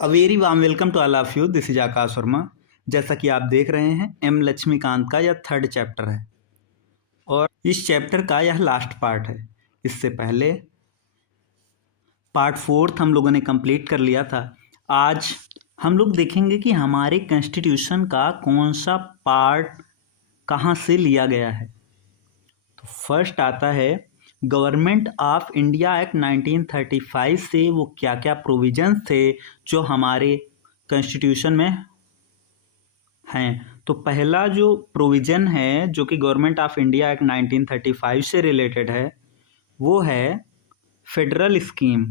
A very warm welcome to all of you. This is Aakash Verma. जैसा कि आप देख रहे हैं एम लक्ष्मीकांत का यह थर्ड चैप्टर है और इस चैप्टर का यह लास्ट पार्ट है। इससे पहले पार्ट फोर्थ हम लोगों ने कंप्लीट कर लिया था। आज हम लोग देखेंगे कि हमारे कॉन्स्टिट्यूशन का कौन सा पार्ट कहाँ से लिया गया है। तो फर्स्ट आता है गवर्नमेंट ऑफ इंडिया एक्ट 1935 से वो क्या क्या प्रोविजंस थे जो हमारे कॉन्स्टिट्यूशन में हैं। तो पहला जो प्रोविज़न है जो कि गवर्नमेंट ऑफ इंडिया एक्ट 1935 से रिलेटेड है वो है फेडरल स्कीम।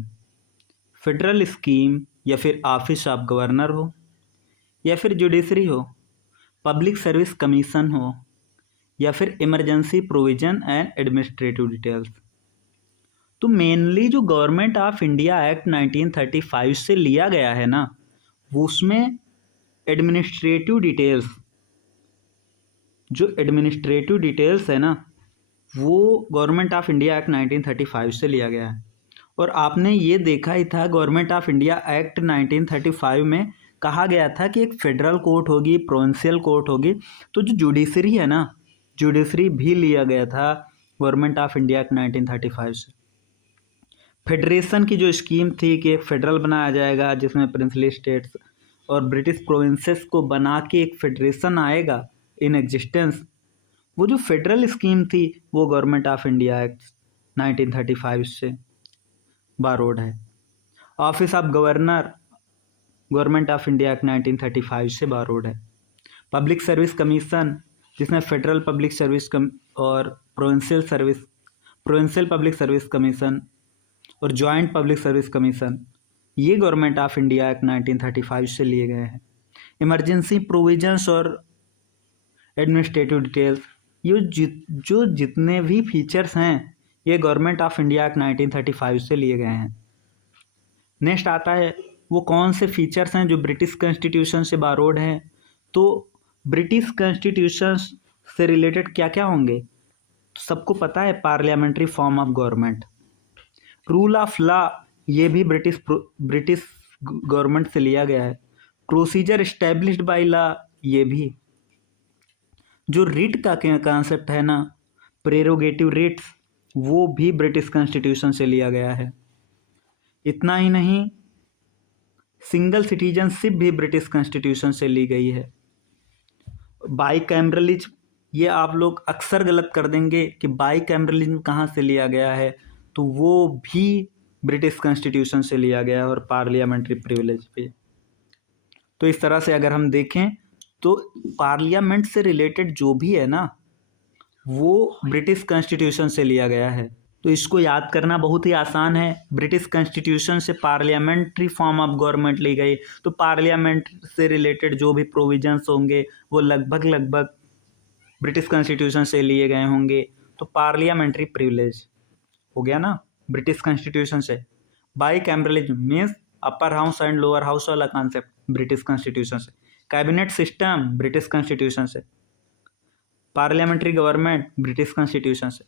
फेडरल स्कीम या फिर ऑफिस ऑफ गवर्नर हो या फिर जुडिशरी हो, पब्लिक सर्विस कमीशन हो या फिर emergency provision and administrative details. तो मेनली जो गवर्नमेंट ऑफ इंडिया एक्ट 1935 से लिया गया है ना, वो उसमें एडमिनिस्ट्रेटिव डिटेल्स, जो एडमिनिस्ट्रेटिव डिटेल्स है ना, वो गवर्नमेंट ऑफ इंडिया एक्ट 1935 से लिया गया है। और आपने ये देखा ही था गवर्नमेंट ऑफ इंडिया एक्ट 1935 में कहा गया था कि एक फेडरल कोर्ट होगी, प्रोविंशियल कोर्ट होगी। तो जो जुडिशरी है ना, जुडिशरी भी लिया गया था गवर्नमेंट ऑफ इंडिया एक्ट 1935 से। फेडरेशन की जो स्कीम थी कि एक फेडरल बनाया जाएगा जिसमें प्रिंसली स्टेट्स और ब्रिटिश प्रोविंसेस को बना के एक फेडरेशन आएगा इन एग्जिस्टेंस, वो जो फेडरल स्कीम थी वो गवर्नमेंट ऑफ इंडिया एक्ट 1935 से बारोड है। Office of governor government of India act 1935 से बारोड है। पब्लिक सर्विस कमीशन जिसमें फेडरल पब्लिक सर्विस और प्रोविंशियल पब्लिक सर्विस कमीशन और जॉइंट पब्लिक सर्विस कमीशन, ये गवर्नमेंट ऑफ इंडिया एक्ट 1935 से लिए गए हैं। इमरजेंसी प्रोविजंस और एडमिनिस्ट्रेटिव डिटेल्स, ये जो जितने भी फीचर्स हैं ये गवर्नमेंट ऑफ इंडिया एक्ट 1935 से लिए गए हैं। नेक्स्ट आता है वो कौन से फीचर्स हैं जो ब्रिटिश कॉन्स्टिट्यूशन से बारोड हैं। तो ब्रिटिश कॉन्स्टिट्यूशन से रिलेटेड क्या क्या होंगे तो सबको पता है, parliamentary form of government, rule of law, ये भी ब्रिटिश गवर्नमेंट से लिया गया है। प्रोसीजर एस्टेब्लिश्ड बाय लॉ, ये भी। जो रिट का कॉन्सेप्ट है ना, प्रेरोगेटिव रिट्स, वो भी ब्रिटिश कॉन्स्टिट्यूशन से लिया गया है। इतना ही नहीं, सिंगल सिटीजनशिप भी ब्रिटिश कॉन्स्टिट्यूशन से ली गई है। बाईकैमरलिज्म, ये आप लोग अक्सर गलत कर देंगे कि बाईकैमरलिज्म कहाँ से लिया गया है, तो वो भी ब्रिटिश कॉन्स्टिट्यूशन से लिया गया है। और पार्लियामेंट्री प्रिविलेज पे, तो इस तरह से अगर हम देखें तो पार्लियामेंट से रिलेटेड जो भी है ना वो ब्रिटिश कॉन्स्टिट्यूशन से लिया गया है। तो इसको याद करना बहुत ही आसान है। ब्रिटिश कॉन्स्टिट्यूशन से पार्लियामेंट्री फॉर्म ऑफ गवर्नमेंट ली गई, तो पार्लियामेंट से रिलेटेड जो भी प्रोविजंस होंगे वो लगभग ब्रिटिश कॉन्स्टिट्यूशन से लिए गए होंगे। तो पार्लियामेंट्री प्रिविलेज हो गया ना ब्रिटिश कॉन्स्टिट्यूशन से। Bicameralism means upper house and lower house वाला कॉन्सेप्ट, ब्रिटिश कॉन्स्टिट्यूशन से। कैबिनेट सिस्टम, ब्रिटिश कॉन्स्टिट्यूशन से। पार्लियामेंट्री गवर्नमेंट, ब्रिटिश कॉन्स्टिट्यूशन से।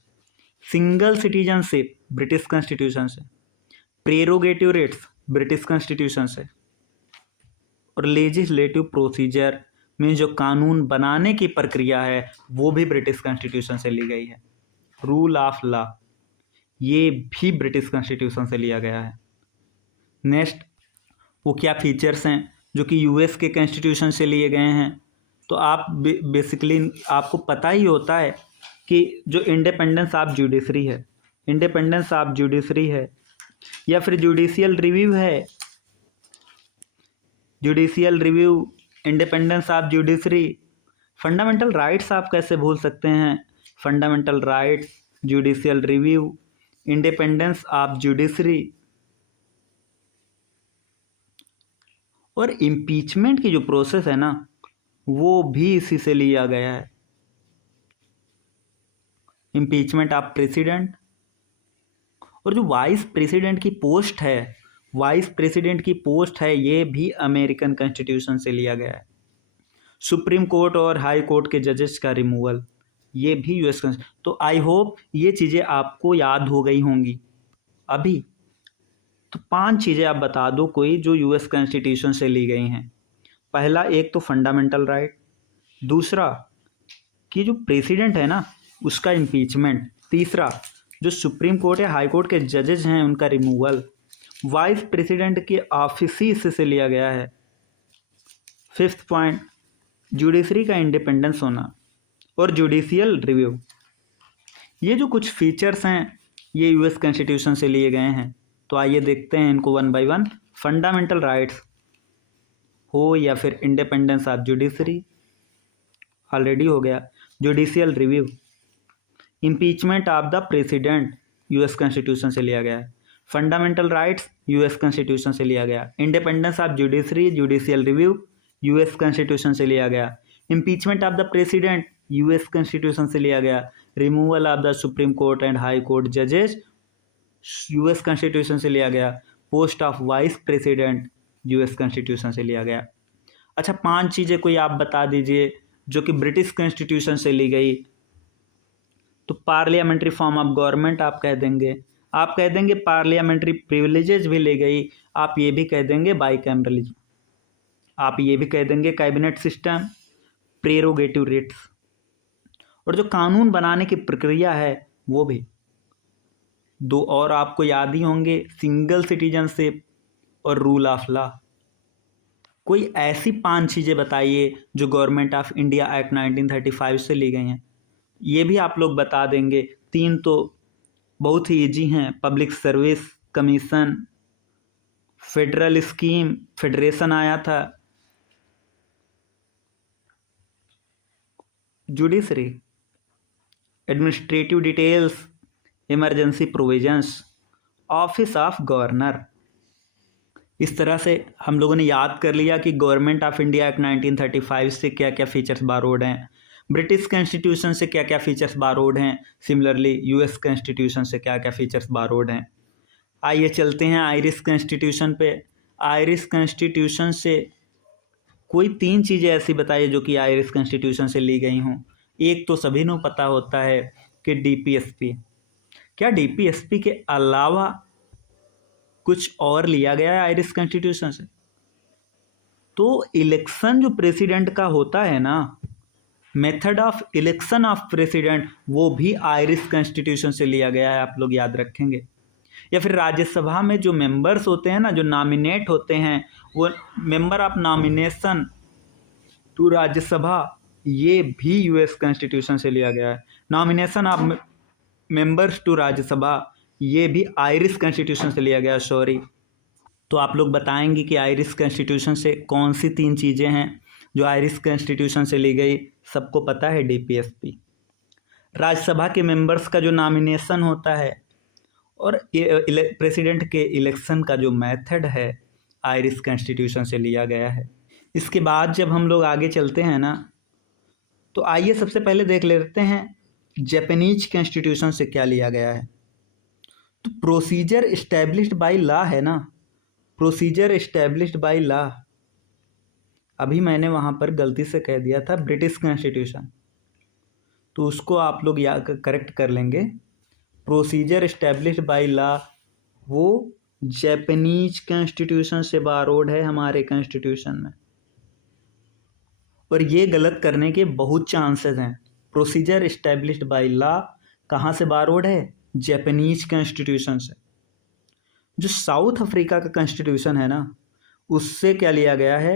सिंगल सिटीजनशिप, ब्रिटिश कॉन्स्टिट्यूशन से। प्रेरोगेटिव रिट्स, ब्रिटिश कॉन्स्टिट्यूशन से। और लेजिस्लेटिव प्रोसीजर मीन्स जो कानून बनाने की प्रक्रिया है वो भी ब्रिटिश कॉन्स्टिट्यूशन से ली गई है। रूल ऑफ लॉ, ये भी ब्रिटिश कॉन्स्टिट्यूशन से लिया गया है। नेक्स्ट वो क्या फीचर्स हैं जो कि यूएस के कॉन्स्टिट्यूशन से लिए गए हैं। तो आप बेसिकली आपको पता ही होता है कि जो इंडिपेंडेंस ऑफ जुडिशरी है, इंडिपेंडेंस ऑफ जुडिशरी है या फिर जुडिशियल रिव्यू है, judicial review, independence of judiciary. Fundamental rights आप कैसे भूल सकते हैं, fundamental rights, judicial review, independence of judiciary. और इम्पीचमेंट की जो प्रोसेस है ना वो भी इसी से लिया गया है। Impeachment of president. और जो वाइस प्रेसिडेंट की पोस्ट है, वाइस प्रेसिडेंट की पोस्ट है, ये भी अमेरिकन कॉन्स्टिट्यूशन से लिया गया है। सुप्रीम कोर्ट और हाई कोर्ट के जजेस का रिमूवल, ये भी यूएस। तो आई होप ये चीज़ें आपको याद हो गई होंगी। अभी तो 5 चीज़ें आप बता दो कोई जो यूएस कॉन्स्टिट्यूशन से ली गई हैं। पहला, एक तो फंडामेंटल राइट। दूसरा, कि जो प्रेसिडेंट है ना उसका इम्पीचमेंट। तीसरा, जो सुप्रीम कोर्ट या हाई कोर्ट के जजेज हैं उनका रिमूवल। वाइस प्रेसिडेंट के ऑफिसी से लिया गया है। फिफ्थ पॉइंट, जुडिशरी का इंडिपेंडेंस होना और जुडिशियल रिव्यू। ये जो कुछ फीचर्स हैं ये यूएस कॉन्स्टिट्यूशन से लिए गए हैं। तो आइए देखते हैं इनको one by one. Fundamental rights हो या फिर इंडिपेंडेंस ऑफ जुडिशरी, ऑलरेडी हो गया। Judicial review, impeachment of the president, US constitution से लिया गया है। फंडामेंटल राइट्स यूएस कॉन्स्टिट्यूशन से लिया गया। Independence of judiciary, judicial review, US constitution से लिया गया। Impeachment of the president, US constitution से लिया गया। Removal of the supreme court and high court जजेस, यूएस कॉन्स्टिट्यूशन से लिया गया। Post of vice president, US constitution से लिया गया। अच्छा, 5 चीज़ें कोई आप बता दीजिए जो कि ब्रिटिश कॉन्स्टिट्यूशन से ली गई। तो पार्लियामेंट्री फॉर्म ऑफ गवर्नमेंट आप कह देंगे, आप कह देंगे पार्लियामेंट्री प्रिविलेजेस भी ले गई, आप ये भी कह देंगे बाइकैमरलिज्म, आप ये भी कह देंगे कैबिनेट सिस्टम, प्रेरोगेटिव रेट्स, और जो कानून बनाने की प्रक्रिया है वो भी। 2 और आपको याद ही होंगे, सिंगल सिटीजनशिप और रूल ऑफ लॉ। कोई ऐसी 5 चीज़ें बताइए जो गवर्नमेंट ऑफ इंडिया एक्ट 1935 से ली गई हैं। ये भी आप लोग बता देंगे। 3 तो बहुत ही ईजी हैं, public service commission, federal scheme, federation आया था, judiciary, administrative details, emergency provisions, office of governor. इस तरह से हम लोगों ने याद कर लिया कि गवर्नमेंट ऑफ इंडिया एक्ट 1935 से क्या क्या फीचर्स बारोड हैं, ब्रिटिश कॉन्स्टिट्यूशन से क्या क्या फीचर्स बारोड हैं, सिमिलरली यूएस कॉन्स्टिट्यूशन से क्या क्या फीचर्स बारोड हैं। आइए चलते हैं आयरिश कॉन्स्टिट्यूशन पे। आयरिश कॉन्स्टिट्यूशन से कोई 3 चीज़ें ऐसी बताइए जो कि आयरिश कॉन्स्टिट्यूशन से ली गई हों। एक तो सभी को पता होता है कि डीपीएसपी। क्या डीपीएसपी के अलावा कुछ और लिया गया है आयरिश कॉन्स्टिट्यूशन से? तो इलेक्शन जो प्रेसिडेंट का होता है ना, method of election of president, वो भी आयरिश कॉन्स्टिट्यूशन से लिया गया है, आप लोग याद रखेंगे। या फिर राज्यसभा में जो मेंबर्स होते हैं ना, जो नॉमिनेट होते हैं, वो member of nomination to Rajya Sabha, ये भी यूएस कॉन्स्टिट्यूशन से लिया गया है। Nomination of members to Rajya Sabha, ये भी आयरिश कॉन्स्टिट्यूशन से लिया गया, सॉरी। तो आप लोग बताएंगे कि आयरिश कॉन्स्टिट्यूशन से कौन सी 3 चीज़ें हैं जो आयरिश कॉन्स्टिट्यूशन से ली गई। सबको पता है डीपीएसपी, राज्यसभा के मेंबर्स का जो नॉमिनेशन होता है, और प्रेसिडेंट के इलेक्शन का जो मेथड है आयरिश कॉन्स्टिट्यूशन से लिया गया है। इसके बाद जब हम लोग आगे चलते हैं ना, तो आइए सबसे पहले देख लेते हैं जापानीज कॉन्स्टिट्यूशन से क्या लिया गया है। तो प्रोसीजर इस्टेब्लिश्ड बाय लॉ है ना, प्रोसीजर इस्टेब्लिश्ड बाय लॉ, अभी मैंने वहाँ पर गलती से कह दिया था ब्रिटिश कॉन्स्टिट्यूशन, तो उसको आप लोग करेक्ट कर लेंगे। प्रोसीजर इस्टेब्लिश्ड बाय लॉ वो जापानीज कॉन्स्टिट्यूशन से बारोड है हमारे कॉन्स्टिट्यूशन में, और ये गलत करने के बहुत चांसेस हैं। प्रोसीजर इस्टेब्लिश्ड बाय लॉ कहाँ से बारोड है? जापानीज कॉन्स्टिट्यूशन से। जो साउथ अफ्रीका का कॉन्स्टिट्यूशन है ना, उससे क्या लिया गया है,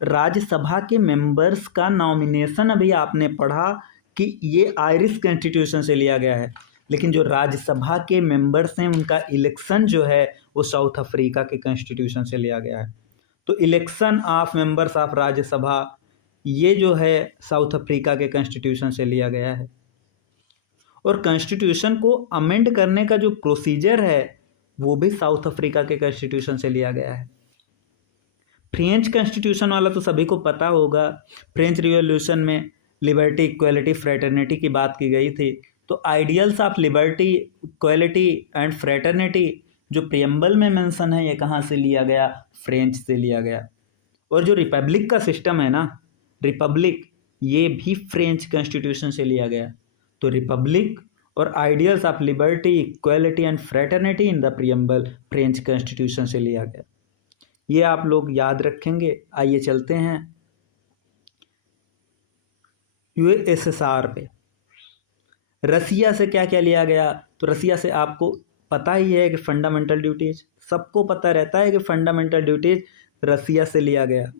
राज्यसभा के मेंबर्स का नॉमिनेशन, अभी आपने पढ़ा कि ये आयरिश कॉन्स्टिट्यूशन से लिया गया है, लेकिन जो राज्यसभा के मेंबर्स हैं उनका इलेक्शन जो है वो साउथ अफ्रीका के कॉन्स्टिट्यूशन से लिया गया है। तो election of members of Rajya Sabha, ये जो है साउथ अफ्रीका के कॉन्स्टिट्यूशन से लिया गया है। और कॉन्स्टिट्यूशन को अमेंड करने का जो प्रोसीजर है वो भी साउथ अफ्रीका के कॉन्स्टिट्यूशन से लिया गया है। फ्रेंच कॉन्स्टिट्यूशन वाला तो सभी को पता होगा, फ्रेंच रिवॉल्यूशन में लिबर्टी, इक्वलिटी, फ्रेटर्निटी की बात की गई थी। तो ideals of liberty, equality and fraternity जो प्रियम्बल में मेंशन है, ये कहाँ से लिया गया? फ्रेंच से लिया गया। और जो रिपब्लिक का सिस्टम है ना, रिपब्लिक, ये भी फ्रेंच कॉन्स्टिट्यूशन से लिया गया। तो रिपब्लिक और ideals of liberty, equality and fraternity in the preamble French constitution से लिया गया। ये आप लोग याद रखेंगे। आइए चलते हैं यूएसएसआर पे। रसिया से क्या क्या लिया गया? तो रसिया से आपको पता ही है कि फंडामेंटल ड्यूटीज, सबको पता रहता है कि फंडामेंटल ड्यूटीज रसिया से लिया गया।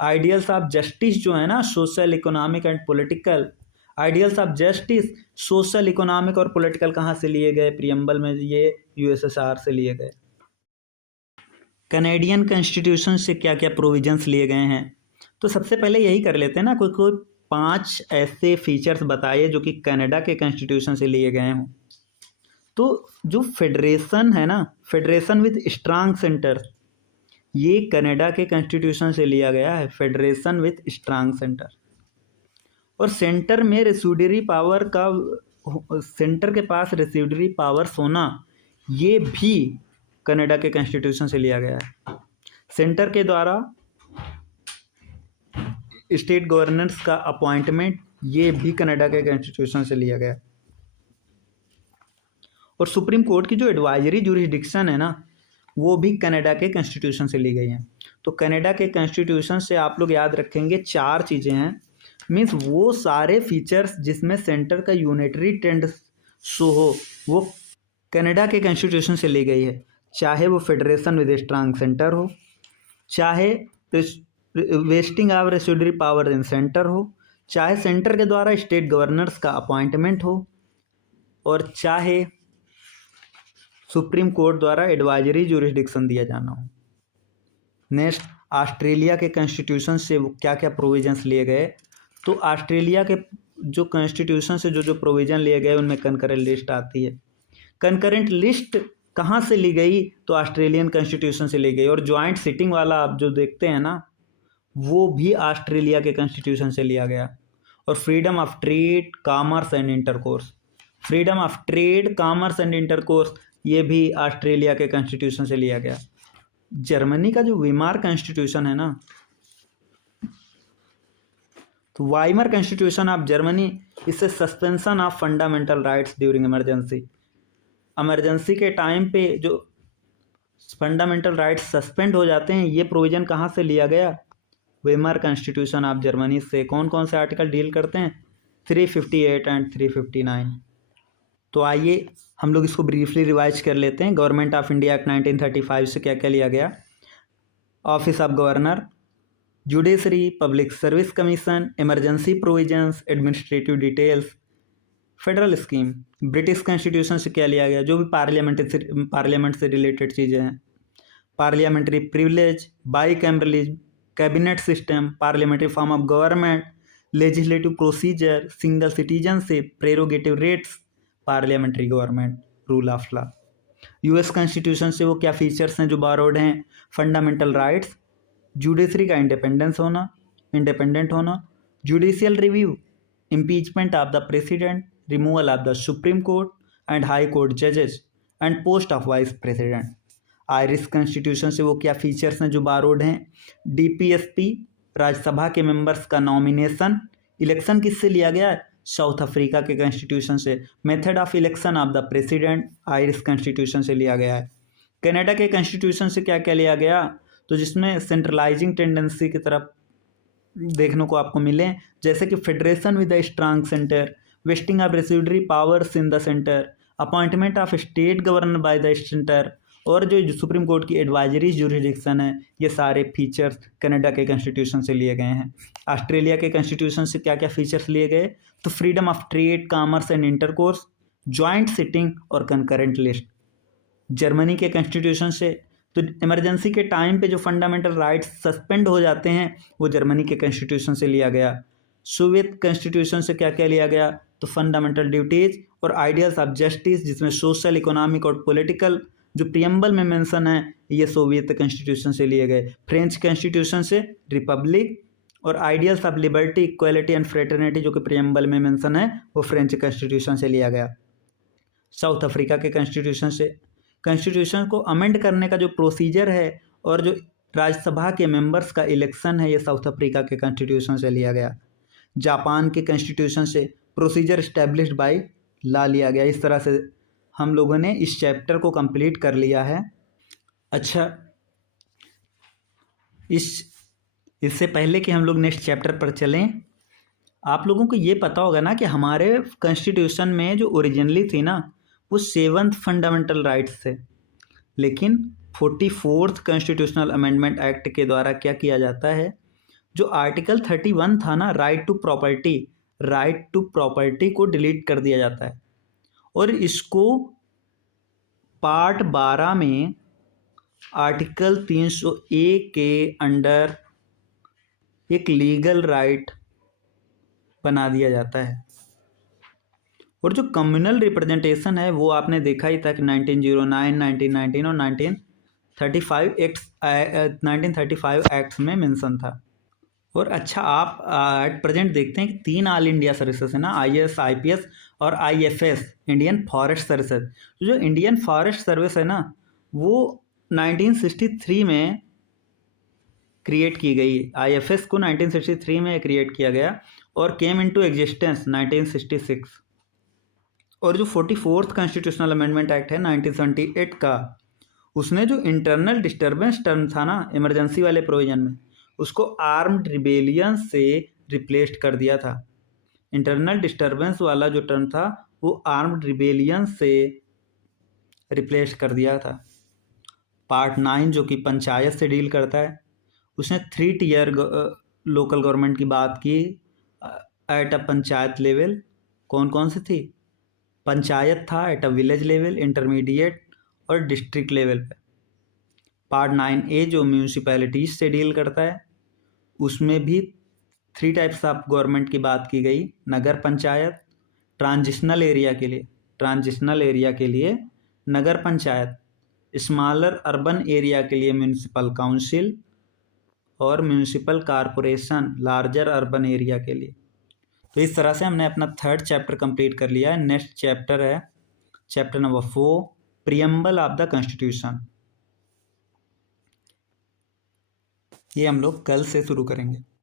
आइडियल्स ऑफ जस्टिस जो है ना, social, economic and political, ideals of justice, social, economic और पॉलिटिकल कहाँ से लिए गए? प्रियम्बल में ये यूएसएसआर से लिए गए। कनेडियन कॉन्स्टिट्यूशन से क्या क्या प्रोविजंस लिए गए हैं? तो सबसे पहले यही कर लेते हैं ना, कोई 5 ऐसे फीचर्स बताइए जो कि कनाडा के कॉन्स्टिट्यूशन से लिए गए हों। तो जो फेडरेशन है ना, फेडरेशन विद स्ट्रांग सेंटर, ये कनाडा के कॉन्स्टिट्यूशन से लिया गया है, फेडरेशन विद स्ट्रांग सेंटर। और सेंटर में रेसिड्यूरी पावर का, सेंटर के पास रेसिड्यूरी पावर्स होना, ये भी कनाडा के कॉन्स्टिट्यूशन से लिया गया है। सेंटर के द्वारा स्टेट गवर्नर्स का अपॉइंटमेंट, ये भी कनाडा के कॉन्स्टिट्यूशन से लिया गया। और सुप्रीम कोर्ट की जो एडवाइजरी जुरिस्डिक्शन है ना, वो भी कनाडा के कॉन्स्टिट्यूशन से ली गई हैं। तो कनाडा के कॉन्स्टिट्यूशन से आप लोग याद रखेंगे 4 चीज़ें हैं, मीन्स वो सारे फीचर्स जिसमें सेंटर का यूनिटरी टेंड शो हो, वो कनाडा के कॉन्स्टिट्यूशन से ली गई है। चाहे वो फेडरेशन विद स्ट्रांग सेंटर हो, चाहे wasting of residuary power in centre हो, चाहे सेंटर के द्वारा स्टेट गवर्नर्स का अपॉइंटमेंट हो, और चाहे सुप्रीम कोर्ट द्वारा एडवाइजरी जुरिस्डिक्शन दिया जाना हो। नेक्स्ट, ऑस्ट्रेलिया के कॉन्स्टिट्यूशन से क्या क्या प्रोविजंस लिए गए? तो ऑस्ट्रेलिया के जो कॉन्स्टिट्यूशन से जो जो प्रोविजन लिए गए उनमें कंकरेंट लिस्ट आती है। कंकरेंट लिस्ट कहाँ से ली गई? तो ऑस्ट्रेलियन कॉन्स्टिट्यूशन से ली गई। और ज्वाइंट सिटिंग वाला आप जो देखते हैं ना, वो भी ऑस्ट्रेलिया के कॉन्स्टिट्यूशन से लिया गया। और freedom of trade, commerce and intercourse, freedom of trade, commerce and intercourse, ये भी ऑस्ट्रेलिया के कॉन्स्टिट्यूशन से लिया गया। जर्मनी का जो वीमार कॉन्स्टिट्यूशन है ना, तो वाइमर कॉन्स्टिट्यूशन ऑफ जर्मनी, इससे suspension of fundamental rights during emergency, emergency के टाइम पे जो फंडामेंटल राइट्स सस्पेंड हो जाते हैं, ये प्रोविजन कहाँ से लिया गया? वेमर कॉन्स्टिट्यूशन ऑफ जर्मनी से। कौन कौन से आर्टिकल डील करते हैं? 358 एंड 359। तो आइए हम लोग इसको ब्रीफली रिवाइज कर लेते हैं। गवर्नमेंट ऑफ इंडिया एक्ट 1935 से क्या क्या लिया गया? Office of governor, judiciary, public service commission, emergency provisions, administrative details, federal scheme. British constitution से क्या लिया गया? जो भी पार्लियामेंट से रिलेटेड चीज़ें हैं, parliamentary privilege, bicameralism, cabinet system, parliamentary form of government, legislative procedure, single citizenship, prerogative writs, parliamentary government, rule of law. US constitution से वो क्या फीचर्स हैं जो बारोड हैं? फंडामेंटल राइट्स, जुडिशरी का इंडिपेंडेंट होना, judicial review, impeachment of the president, removal of the supreme court and high court जजेस, and post of vice president. Irish constitution से वो क्या फीचर्स हैं जो बारोड हैं? डीपीएसपी, राज्यसभा के मेंबर्स का नॉमिनेशन, इलेक्शन किससे लिया गया है? साउथ अफ्रीका के कॉन्स्टिट्यूशन से। Method of election of the president, Irish constitution से लिया गया है। कनाडा के कॉन्स्टिट्यूशन से क्या क्या लिया गया? तो जिसमें सेंट्रलाइजिंग टेंडेंसी की तरफ देखने को आपको मिले, जैसे कि federation with the strong centre, wasting of residuary powers in the centre, appointment of state governor by the centre, और जो सुप्रीम कोर्ट की एडवाइजरी जुरिस्डिक्शन है, ये सारे फीचर्स कनाडा के कॉन्स्टिट्यूशन से लिए गए हैं। ऑस्ट्रेलिया के कॉन्स्टिट्यूशन से क्या क्या फीचर्स लिए गए? तो freedom of trade, commerce and intercourse, joint sitting और कंकरेंट लिस्ट। जर्मनी के कॉन्स्टिट्यूशन से तो इमरजेंसी के टाइम पे जो फंडामेंटल राइट्स सस्पेंड हो जाते हैं, वो जर्मनी के कॉन्स्टिट्यूशन से लिया गया। सोवियत कॉन्स्टिट्यूशन से क्या क्या लिया गया? तो फंडामेंटल ड्यूटीज और आइडियल्स ऑफ जस्टिस, जिसमें सोशल, इकोनॉमिक और पॉलिटिकल जो प्रियम्बल में मेंशन है, ये सोवियत कॉन्स्टिट्यूशन से लिए गए। फ्रेंच कॉन्स्टिट्यूशन से रिपब्लिक और ideals of liberty, equality and fraternity जो कि प्रियम्बल में मेंशन है, वो फ्रेंच कॉन्स्टिट्यूशन से लिया गया। साउथ अफ्रीका के कॉन्स्टिट्यूशन से कॉन्स्टिट्यूशन को अमेंड करने का जो प्रोसीजर है और जो राज्यसभा के मेंबर्स का इलेक्शन है, ये साउथ अफ्रीका के कॉन्स्टिट्यूशन से लिया गया। जापान के कॉन्स्टिट्यूशन से प्रोसीजर इस्टेब्लिश्ड बाय ला लिया गया। इस तरह से हम लोगों ने इस चैप्टर को कंप्लीट कर लिया है। अच्छा, इससे पहले कि हम लोग नेक्स्ट चैप्टर पर चलें, आप लोगों को ये पता होगा ना कि हमारे कॉन्स्टिट्यूशन में जो ओरिजिनली थी ना वो 7th फंडामेंटल राइट्स थे, लेकिन 44th कॉन्स्टिट्यूशनल अमेंडमेंट एक्ट के द्वारा क्या किया जाता है, जो आर्टिकल 31 था ना, राइट टू प्रॉपर्टी को डिलीट कर दिया जाता है और इसको पार्ट 12 में आर्टिकल 301 के अंडर एक लीगल राइट बना दिया जाता है। और जो कम्युनल रिप्रेजेंटेशन है वो आपने देखा ही था कि 1909, 1919 और 1935 एक्ट्स में मेंशन था। और अच्छा, आप एट प्रेजेंट देखते हैं कि 3 ऑल इंडिया सर्विसेज है ना, IAS, IPS और IFS, इंडियन फॉरेस्ट सर्विसेज। जो इंडियन फॉरेस्ट सर्विस है ना वो 1963 में क्रिएट की गई। IFS को 1963 में क्रिएट किया गया और केम इनटू एग्जिस्टेंस 1966। और जो 44th कॉन्स्टिट्यूशनल अमेंडमेंट एक्ट है 1978 का, उसने जो इंटरनल डिस्टर्बेंस टर्म था ना इमरजेंसी वाले प्रोविजन में, उसको आर्म्ड रिबेलियन से रिप्लेस्ड कर दिया था। इंटरनल डिस्टर्बेंस वाला जो टर्म था वो आर्म्ड रिबेलियन से रिप्लेस कर दिया था। पार्ट 9 जो कि पंचायत से डील करता है, उसने 3 टियर लोकल गवर्नमेंट की बात की एट अ पंचायत लेवल। कौन कौन सी थी? पंचायत था at a village level, intermediate और डिस्ट्रिक्ट लेवल पे। पार्ट 9A जो म्यूनिसिपैलिटीज से डील करता है, उसमें भी 3 टाइप्स ऑफ गवर्नमेंट की बात की गई। नगर पंचायत, ट्रांजिशनल एरिया के लिए नगर पंचायत, स्मॉलर अर्बन एरिया के लिए म्यूनिसिपल काउंसिल और municipal corporation larger urban area के लिए। तो इस तरह से हमने अपना 3rd चैप्टर कंप्लीट कर लिया है। नेक्स्ट चैप्टर है chapter number 4, preamble of the constitution. ये हम लोग कल से शुरू करेंगे।